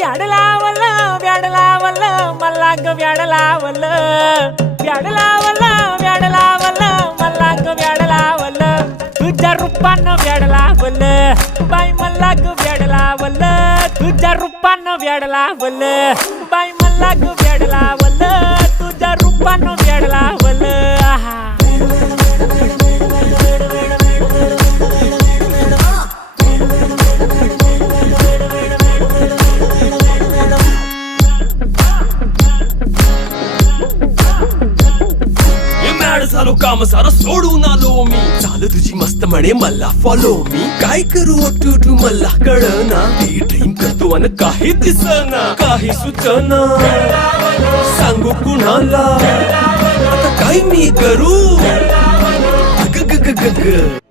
व्याड लावलं व्याड लावलं मला ग व्याड लावलं व्याड लावलं व्याड लावलं मला ग व्याड लावलं तुझ्या रूपानं व्याड लावलं बाई मला ग व्याड लावलं तुझ्या रूपानं व्याड लावलं बाई मला ग व्याड लावलं तुझ्या रूपानं व्याड लावलं आहा झालो काम सारं सोडून आलो मी चाल तुझी मस्त म्हणे मला फॉलो मी काय करू टू मला कळना ती ड्रीम करतो आणि काही दिसना काही सुचना सांगू कुणाला आता काय मी करू ग ग ग ग ग